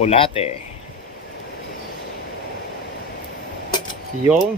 tsokolate. Yung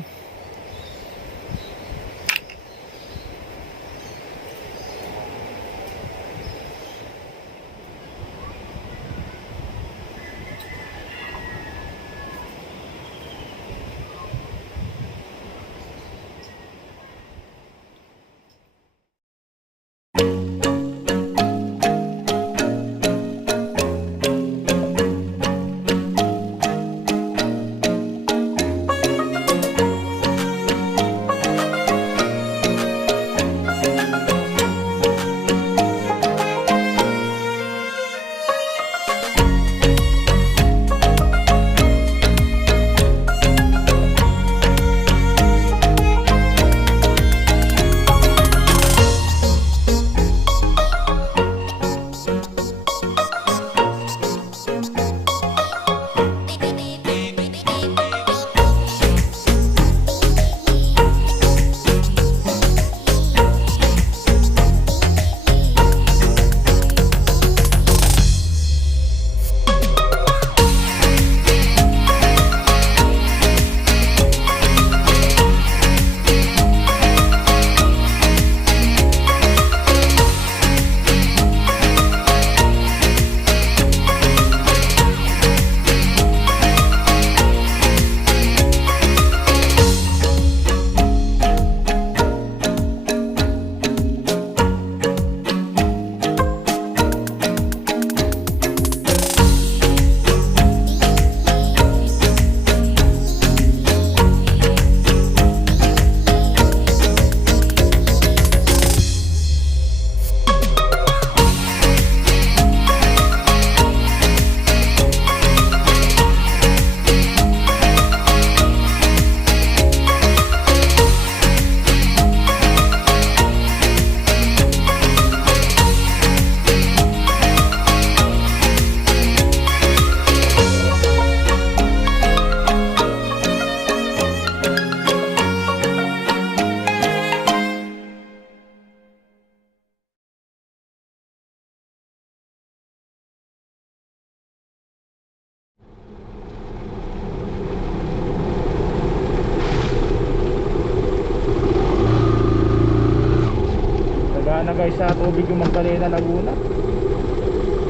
na guys sa tubig yung Magdalena, Laguna.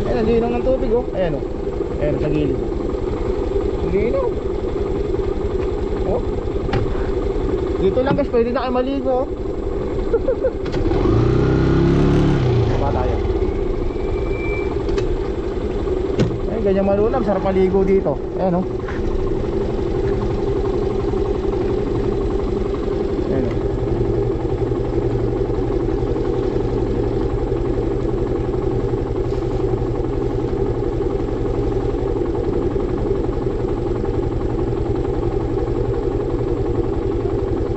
Ayan, ang linaw ng tubig oh. Ayan oh. Ayan sa gilid. Ang linaw. Oh. Dito lang guys, pwede na kayo maligo oh. Baba tayo. Ayan, ganyan malulam, sarap maligo dito. Ayan oh.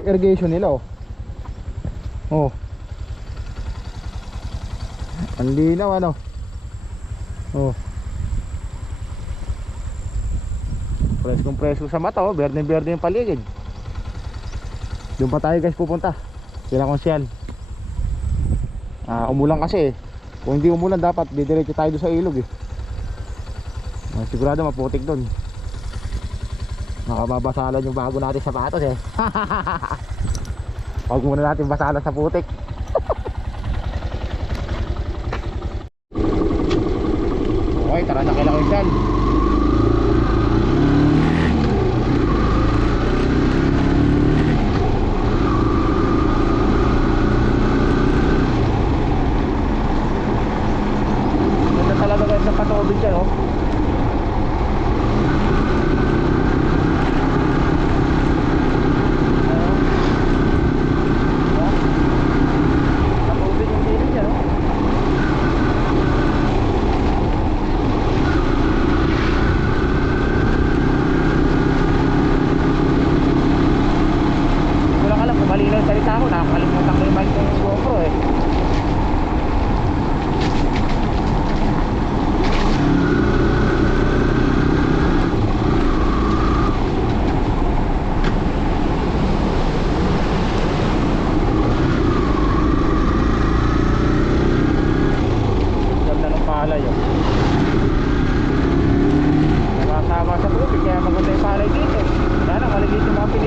Irrigation nila oh. Oh. Ang linaw ano. Oh. Preskong presko sa mata oh, berde-berde yung paligid. Doon pa tayo guys pupunta. Sila konsyal. Umulan kasi eh. Kung hindi umulan dapat didiretso tayo doon sa ilog eh. Sigurado maputik doon. Nakababasalan yung bago natin sapatos eh. Huwag muna natin basalan sa putik. Okay, tara na kailangan konsyal. Ganda talaga guys sa patubig dyan oh.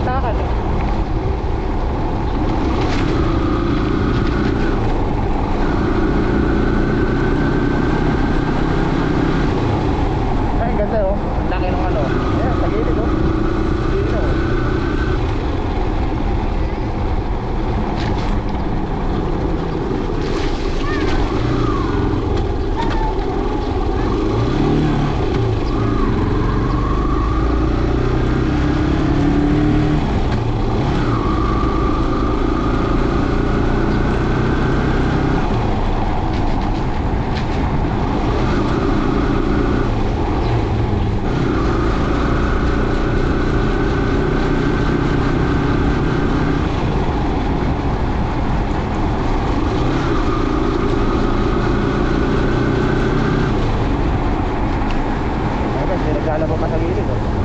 baksakan eh. Ay, ganda oh. Ang laki ng ano. Ayan, sa gilid oh. Dino. Naglalaba pa sa gilid oh.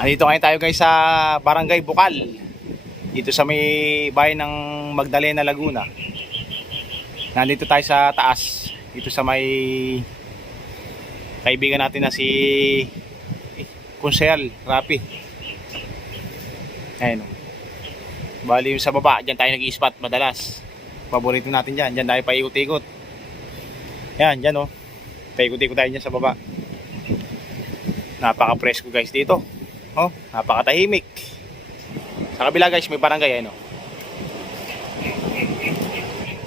Andito ngayon tayo guys sa Barangay Bukal. Dito sa may bayan ng Magdalena, Laguna. Nandito tayo sa taas. Dito sa may kaibigan natin na si Konsehal Rapi. Ayun. Bali yung sa baba, diyan tayo nag-i-spot madalas. Paborito natin diyan. Diyan tayo paikot-ikot. Yan, diyan oh. Paikot-ikot tayo diyan sa baba. Napaka-presko guys dito. Oh, napakatahimik. Sa kabila guys, may barangay ano.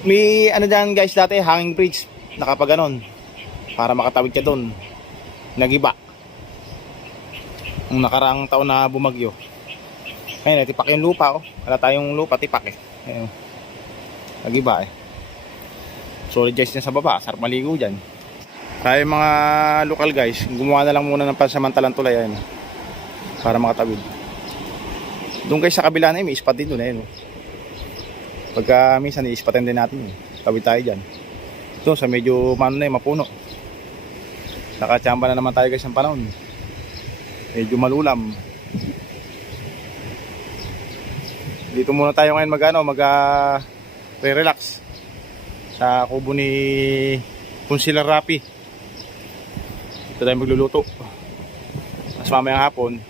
May ano diyan guys dati, hanging bridge, nakapaganon para makatawid ka doon. Nagiba. Nung nakaraang taon na bumagyo. Ayun, tipak yung lupa oh. Wala tayong lupa, tipak eh. Ayun. Nagiba eh. Solid guys na sa baba, sarap maligo diyan. Tayo mga lokal guys, gumawa na lang muna ng pansamantalang tulay ayun. Para makatawid. Doon guys sa kabila na may spot din doon eh. Pagka minsan i-spotin din natin eh. Tawid tayo dyan. Doon sa medyo mano na mapuno. Nakachamba na naman tayo guys ng panahon. Medyo malulam. Dito muna tayo ngayon re-relax sa kubo ni Konsehal Rapi. Dito tayo magluluto. Mas mamayang hapon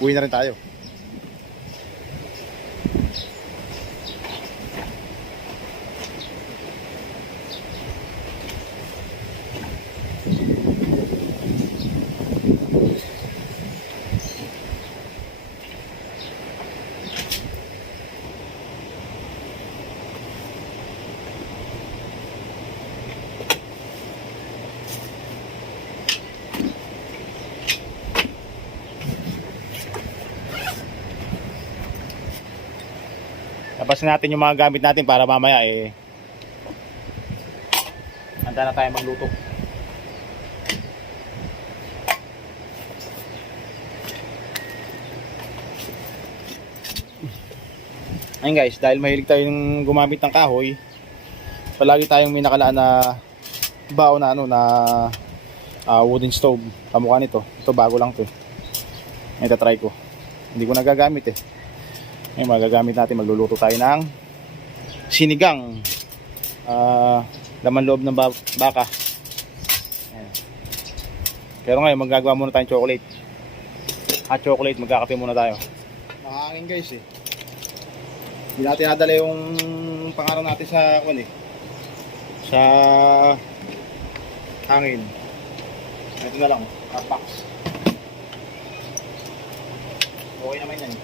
uwi na rin tayo. Iayos na natin yung mga gamit natin para mamaya handa na tayo magluto. Ayun guys, dahil mahilig tayong gumamit ng kahoy, palagi tayong may nakalaan na bao na wooden stove. Kamukha nito. Ito bago lang to. Ito try ko. Hindi ko nagagamit Ngayon magagamit natin, magluluto tayo ng sinigang. Laman loob ng baka. Ayan. Pero ngayon magagawa muna tayong chocolate. Hot chocolate, magkakape muna tayo. Mahangin guys Hindi natin nadala yung pangaraw natin sa sa hangin. Ito na lang, box. Okay naman yan.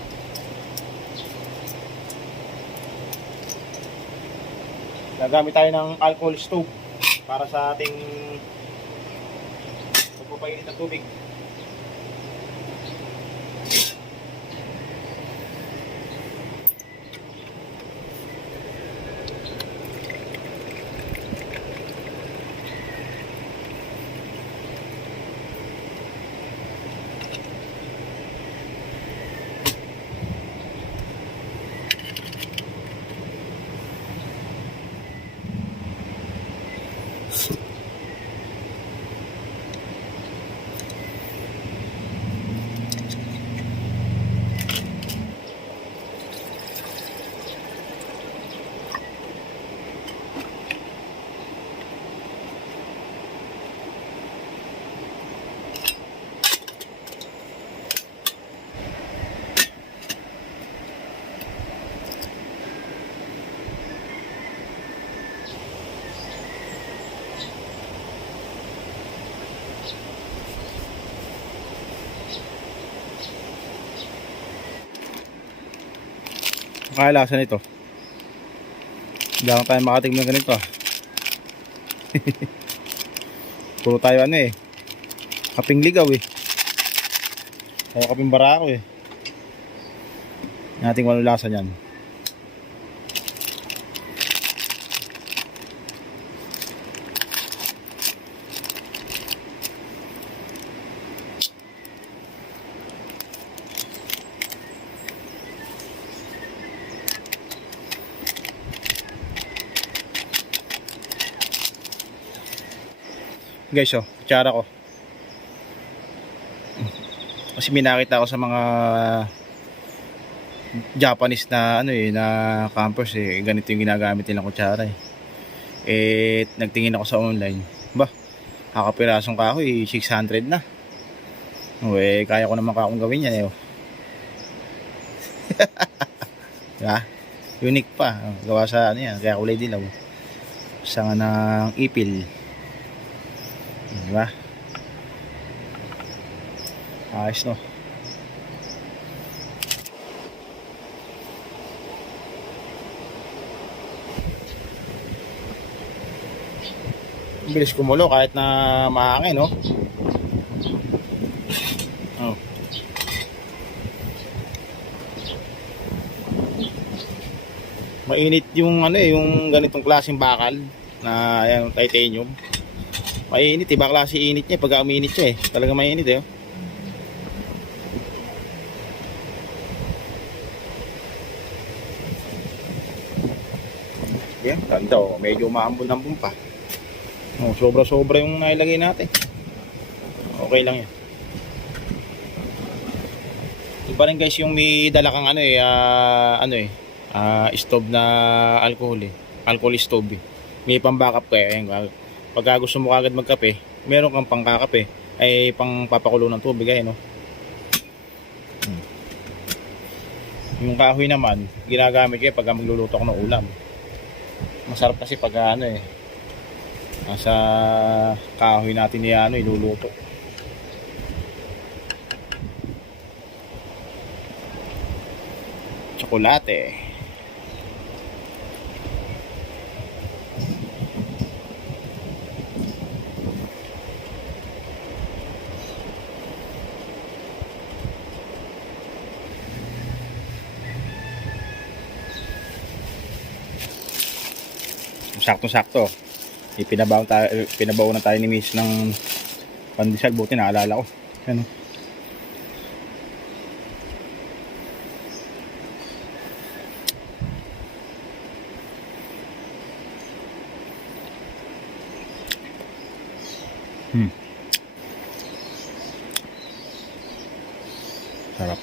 Gagamit tayo ng alcohol stove para sa ating pagpapainit ng tubig. Kaya lasa nito. Hindi lang tayo makatignan ganito Puro tayo kaping ligaw o kaping barako nating walang lasa niyan. Guys kutsara ko kasi minakita ko sa mga Japanese na na campers ganito yung ginagamit nilang kutsara nagtingin ako sa online kakapirasong kahoy 600 na kaya ko naman kakong gawin yan diba? Unique pa gawa sa yan kaya kulay dilaw sanga ng ipil. Diba? Ayos no. Bilis kumulo kahit na mahangin Mainit yung yung ganitong klaseng bakal na titanium. Mainit iba klase init niya pag uminit siya talaga mainit yan ganda medyo maambon-ambon pa sobra-sobra yung nailagay natin okay lang yan. Iba rin guys yung may dala kang stove na alcohol stove may pang-backup pagka gusto mo agad magkape, meron kang pangkakape pang papakulo ng tubig Yung kahoy naman, ginagamit ko pagka magluluto ako ng ulam. Masarap kasi pag nasa kahoy natin iluluto. Tsokolate. sakto-sakto. Pinabaw na tayo ni Miss ng pandesal. Buti naalala ko. Ano? Sarap.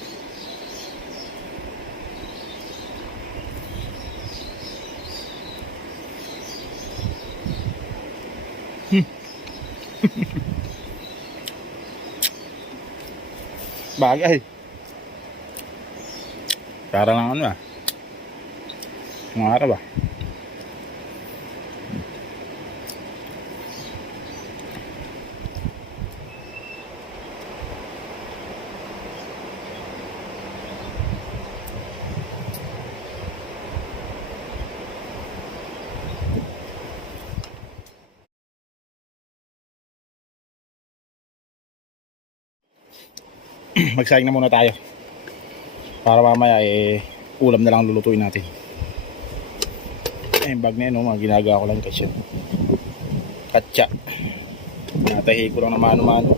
Bagay. Para lang ano ah. Mga araw ah. Magsayang na muna tayo para mamaya ulam na lang lulutuin natin. Yung bag na yun, mga ginagawa ko lang kasi katsa natahi ko lang na mano-mano.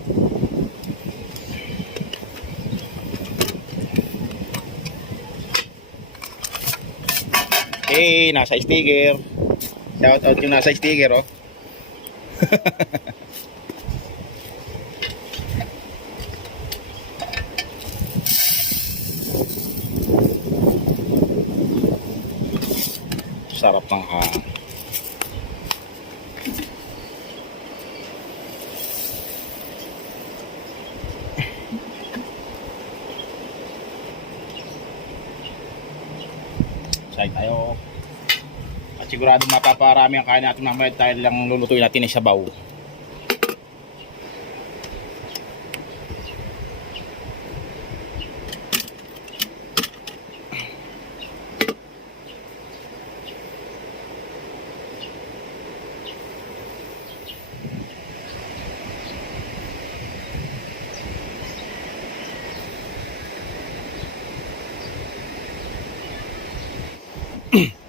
Nasa sticker, shout out yung nasa sticker oh. Sarap ng hangin. Say tayo. At sigurado mapaparami ang kain natin mamaya dahil lang lulutuin natin ay sabaw.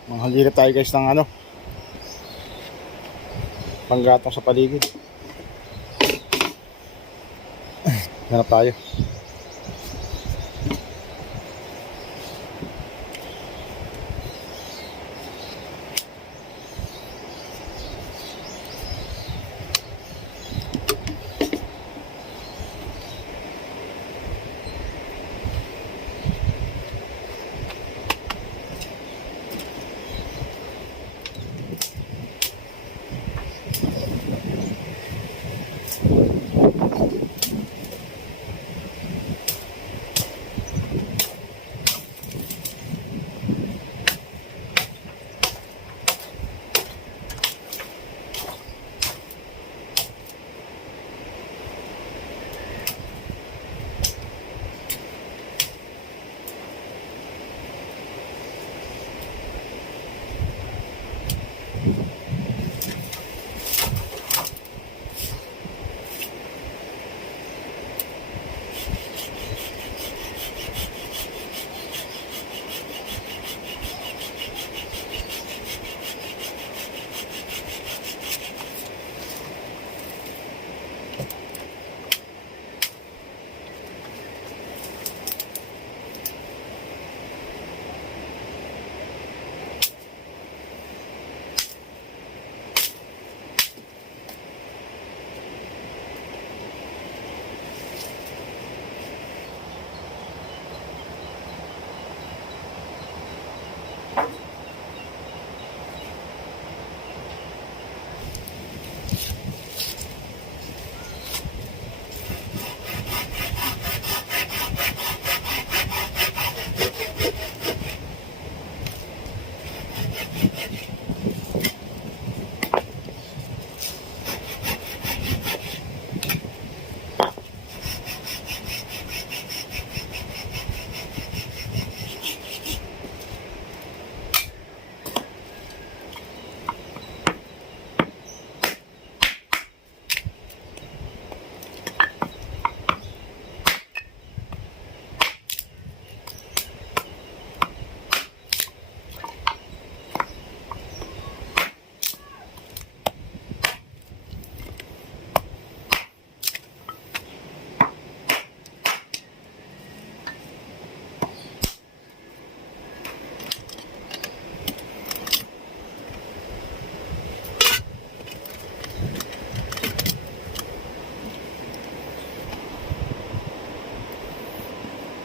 Manghalirap tayo guys ng ano, panggatong sa paligid. Hanap tayo.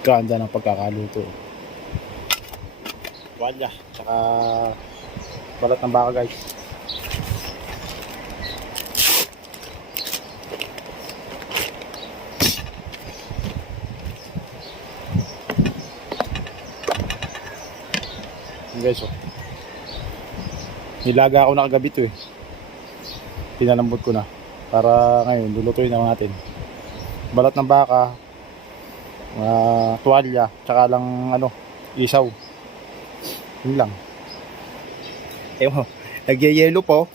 Ganda ng pagkakaluto. Tuwalya, tsaka balat ng baka guys. Guys, oh. Nilaga ako na kagabi to eh. Pinalambot ko na para ngayon lulutuin na natin. Balat ng baka, tuwalya, tsaka lang ano, isaw. Yun lang. Ewan, nagyayelo po.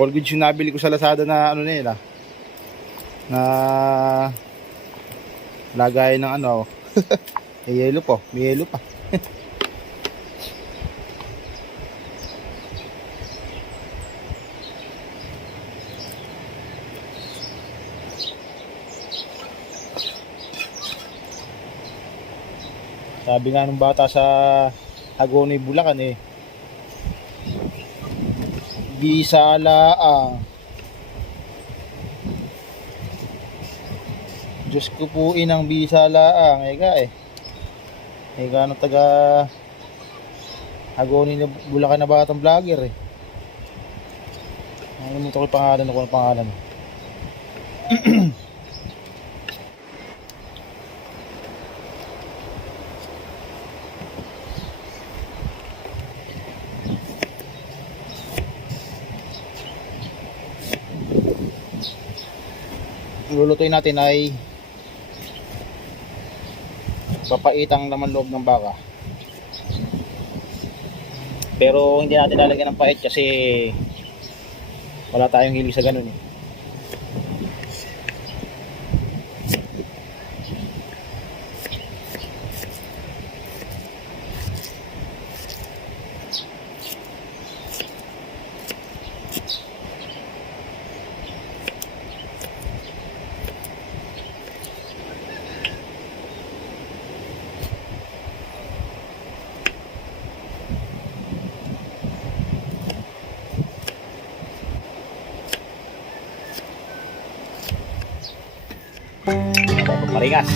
All goods yung nabili ko sa Lazada na ano na yun na lagay ng ano. May yelo po, may yelo pa. Sabi nga nung bata sa Hagonoy, Bulacan eh, bisalaang. Diyos ko po inang bisalaang. Eka eh. Eka ano taga Hagonoy na Bulacan na batang vlogger eh. Ano mo ito kay pangalan ako ng pangalan. Lulutuin natin ay papaitang laman loob ng baka, pero hindi natin lalagyan ng pait kasi wala tayong hilig sa ganun eh. Maringas.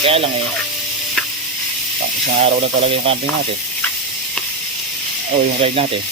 Kaya lang eh, isang araw na talaga yung camping natin o yung ride natin.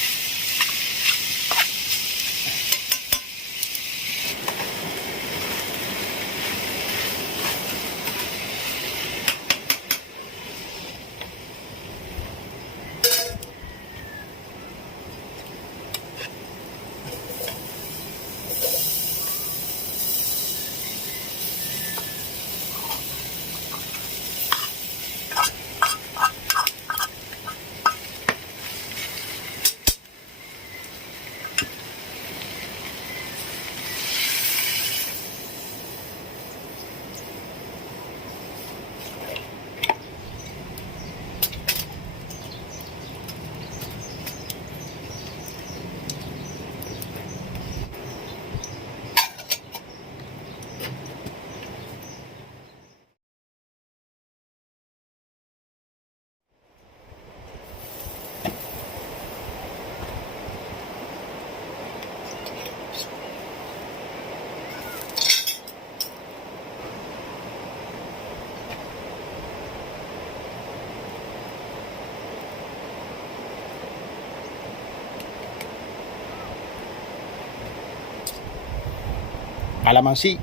Kalamansi.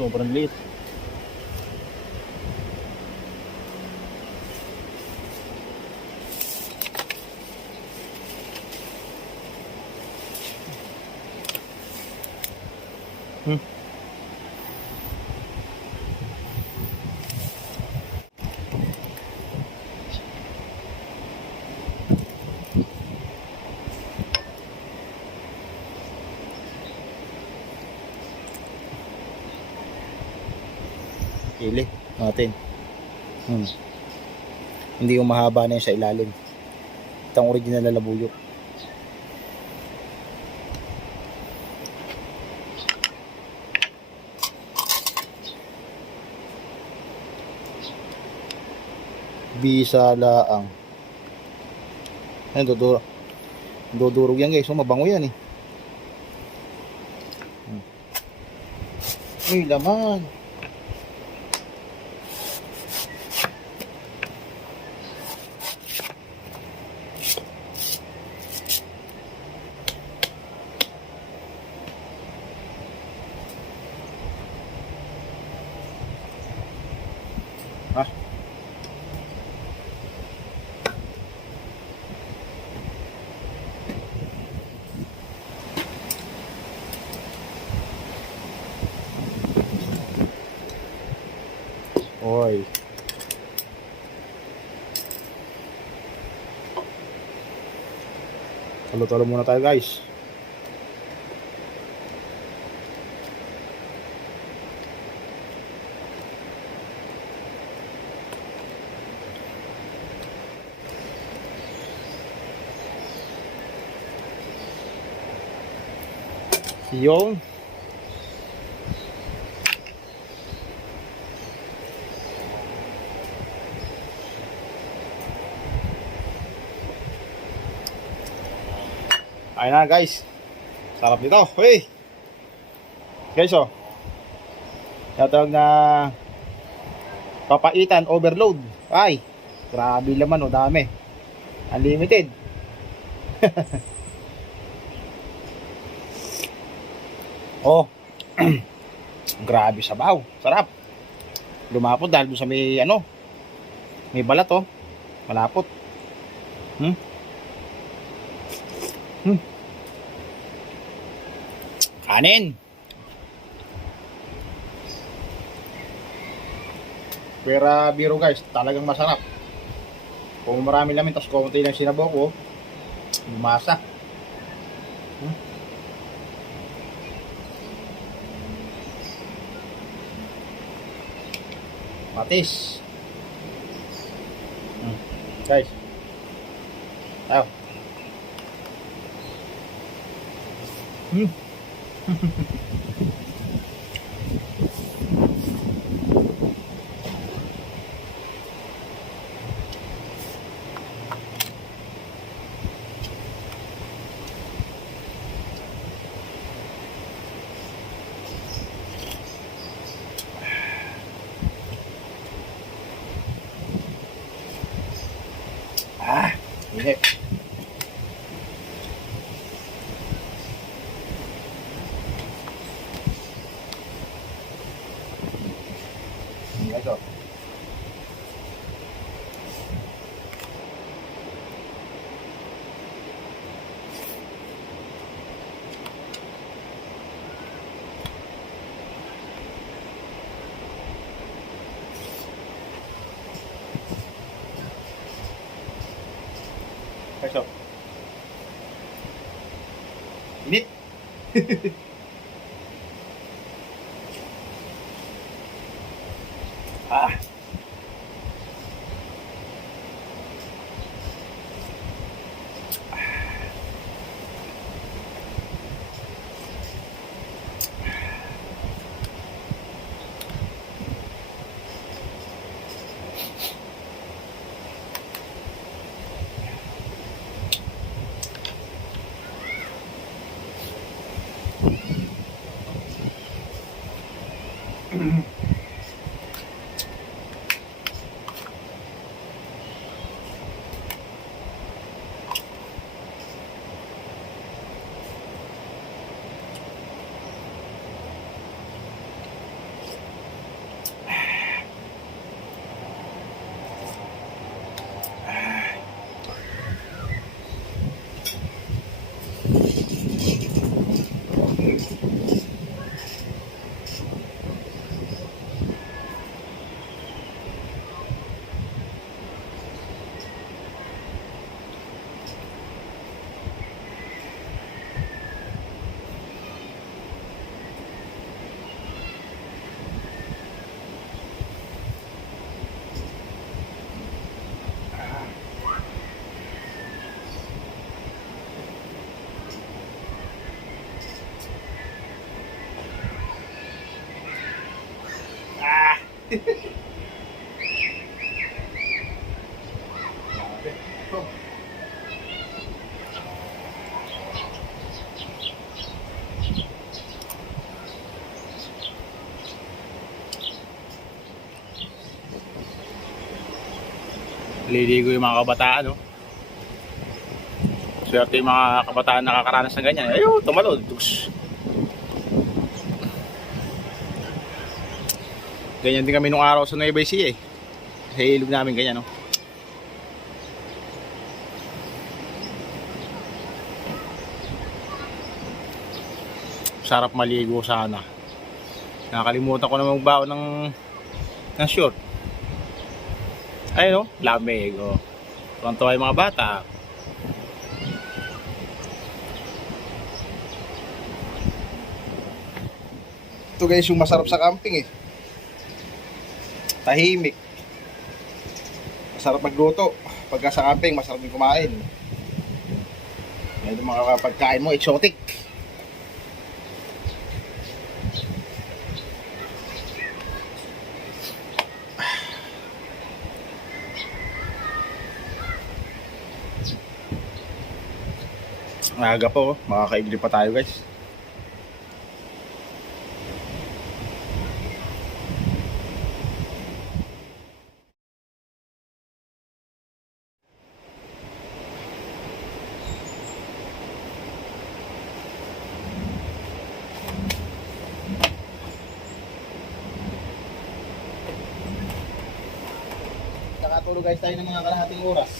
Sobrang liit. Ili natin. Hindi yung mahaba na yun sa ilalim. Itang original na labuyo. Bisa laang. Ayun, dudurog yan guys. So, mabango yan eh. Uy, laman. Oy. Talo-talo muna tayo guys. Yung ayun na guys. Sarap nito. Hey. Guys oh. Tatawag na papaitan overload. Ay. Grabe laman oh, dami. Unlimited. Oh. Grabe sabaw. Sarap. Lumapot dahil doon sa may ano. May balat oh. Malapot. Kanin. Pero biro guys, talagang masarap. Kung marami lamin tapos konti lang sinabaw ko, lumasa. Matis. Guys. Tayo. Inip. Ito. Ito. Init. Ah. Liligo yung mga kabataan, no? Swerte yung mga kabataan nakakaranas ng ganyan. Ayun, tumalon. Ganyan din kami nung araw sa Nueva Ecija eh. Sa ilog namin ganyan, no? Sarap maligo sana. Nakakalimutan ko na magbaon ng short. Ayun, no? Lamig, oh. Tuwan-tuwa yung mga bata. Ito guys yung masarap sa camping eh. Tahimik. Masarap magluto. Pagka sa camping, masarap din kumain. Yan yung mga pagkain mo, exotic. Maaga po, makakaigli pa tayo guys. Nakatulog guys tayo ng mga kalahating oras.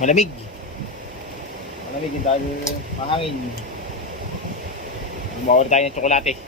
Malamig. Malamig yung dahil mahangin. Bumawar tayo ng tsokolate.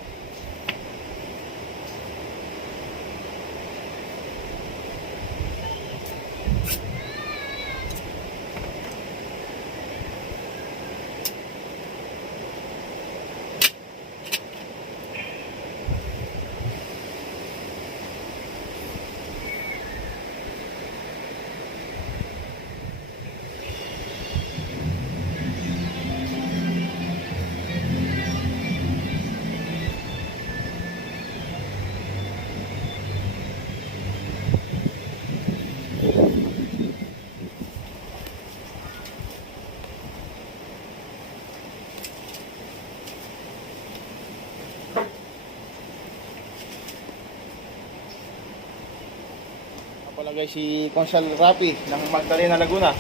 Pala guys si Consal Rapi ng Magdalena, Laguna.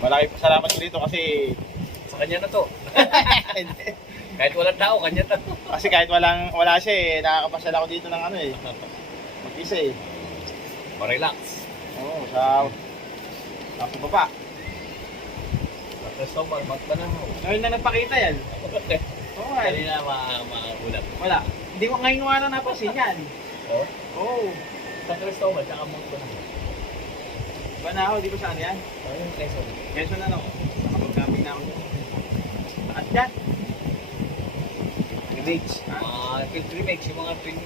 Malaki pasalamat ko dito kasi Sa kanya na to. Kahit walang tao, kanya na to. kasi kahit wala siya eh, nakakapasal ako dito ng ano eh. Mag-isa eh. Ma-relax. Oo, sa baba. Tapos so, magpanahaw. Ngayon na nagpakita yan. Oo nga. Kanina maulap. Wala. Hindi ko ngayon nga na napansin yan. Oh? Oo. Sa Cristobal, tsaka magpanahaw. Banahaw, di ba saan yan? Ayun, Quezon. Quezon ano? Nakapag-camping na ako. At dyan. Beach. Mga pilgrimage, yung mga twin,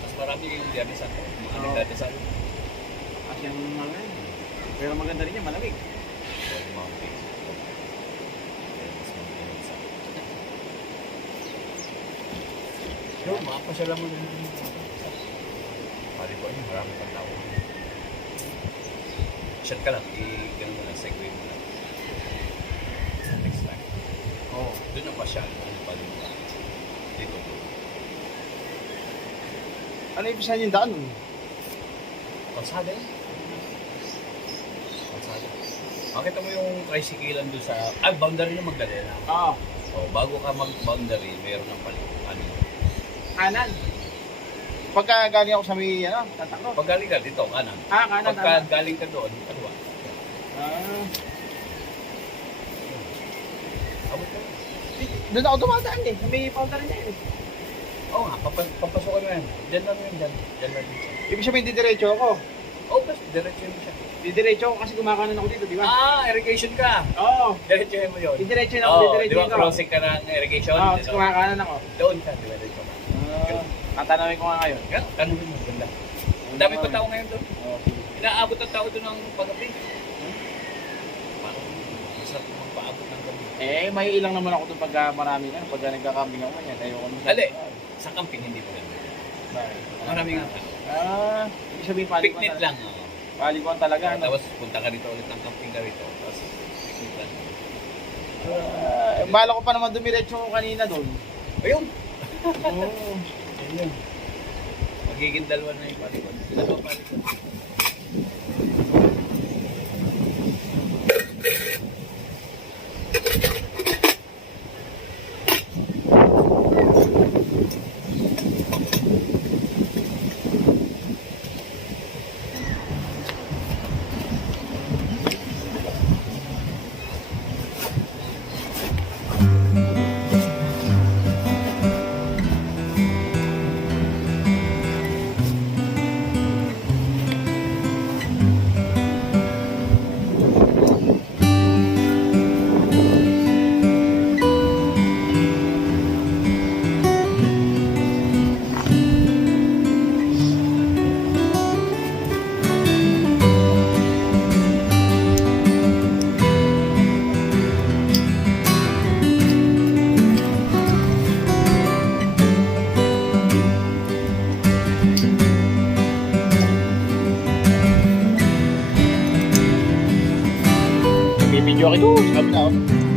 mas marami yung Diadesan. Mga Oo. Diadesan. At yung mga yan. Pero maganda rin yan, malamig. Mountain. Yo, makapasala mo rin. Pari ko yun, marami pang tao. Shot ka lang, i-gano'n mo lang, segue mo lang. Next time. Oo. Doon ang pasyal, ang palimba. Dito. Ano ibig sabihin yung daan? Kalsada yun. Kalsada. Makita mo yung tricyclean doon sa... boundary ng Magdalena. Oo. So, bago ka mag-boundary, mayroon ng ano. Kanan. Pagka galing ako sa may, tatakro. Pag galing ka dito, kanan. Kanan. Pagka galing ka doon, kaliwa. Abot ka. Doon ako dumadaan eh. May boundary na eh. Oo nga, papasokan mo yan. Diyan lang yun, diyan. Diyan lang yun siya. Ibig sabihin, didiretso ako. Oo, basta diretso yun siya. Didiretso ako kasi gumakanan ako dito, di ba? Irrigation ka. Oo. Diretso mo yun. Didiretso na ako, Oo, didiretso di ba ko. crossing ka ng irrigation? Oo, tapos gumakanan ako. Doon ka, diretso ka. Tatanawin ko nga ngayon. Yan, tanongin mo, ganda. Ang dami pa tao ngayon doon. Oo. Inaabot ang tao doon ng pag-gabi. Parang masarap magpaabot ng gabi. Eh, may ilang naman ako doon pagka marami na. Pagka nagka-camping ako ganyan. Ayoko naman. Ali, sa camping hindi mo lang. Bakit? Maraming Ibig sabihin paliguan picnic lang. Paliguan talaga. Ano? Tapos punta ka dito ulit ng camping ka rito. Tapos picnic lang. Bala ko pa naman dumiretso ko kanina doon. Ayun! Oo. Ayun. Magiging dalawa na yung paliguan. Dalawa paliguan. Bibidyo ako doon. Sabi na ako.